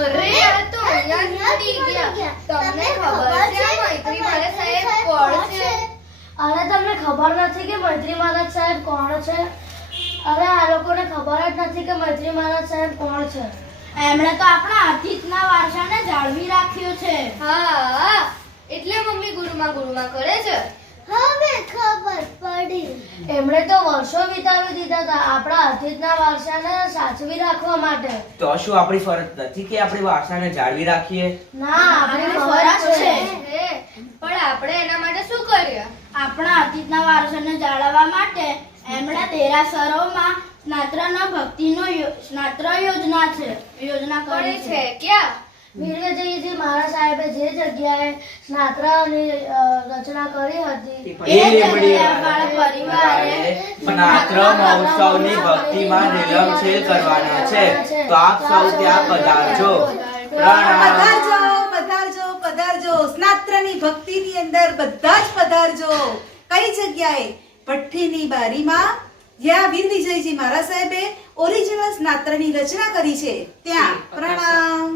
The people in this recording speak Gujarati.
અરે આ તો અહીંયા છૂટી ગયા. તમને ખબર છે આ મૈત્રી મહારાજ સાહેબ કોણ છે? અરે તમને ખબર નથી કે મૈત્રી મહારાજ સાહેબ કોણ છે? અરે આ લોકોને ખબર જ નથી કે મૈત્રી મહારાજ સાહેબ કોણ છે. એમણે તો આપણા અતીતના વારસાને જાળવી રાખ્યો છે. હા એટલે મમ્મી ગુરુમાં કરે છે. હવે ખબર પડી. એમણે તો વર્ષો વિતાવી દીધા હતા આપણા અતીતના વારસાને સાચવી રાખવા માટે. તો શું આપણી ફરજ નથી કે આપણે વારસાને જાળવી રાખીએ? ના, આપણી ફરજ છે. પણ આપણે એના માટે શું કર્યું? આપણા અતીતના વારસાને જાળવવા માટે એમણે દેરાસરોમાં સ્નાત્ર યોજના કરી છે. ક્યાં? વીરજયજી મહારાજ સાહેબે જે જગ્યાએ સ્નાત્રની રચના કરી હતી એ લીંબડી પરિવારે સ્નાત્ર મહોત્સવની ભક્તિમાં નિલમછેલ કરવાના છે. તો આપ સૌ ત્યાં પધારજો. પ્રણામ. પધારજો. સ્નાત્રની ભક્તિની અંદર બધા જ પધારજો. કઈ જગ્યાએ? ભઠ્ઠીની બારીમાં, જ્યાં વીર વિજયજી મહારાજ સાહેબે ઓરિજિનલ સ્નાત્રની રચના કરી છે ત્યાં. પ્રણામ.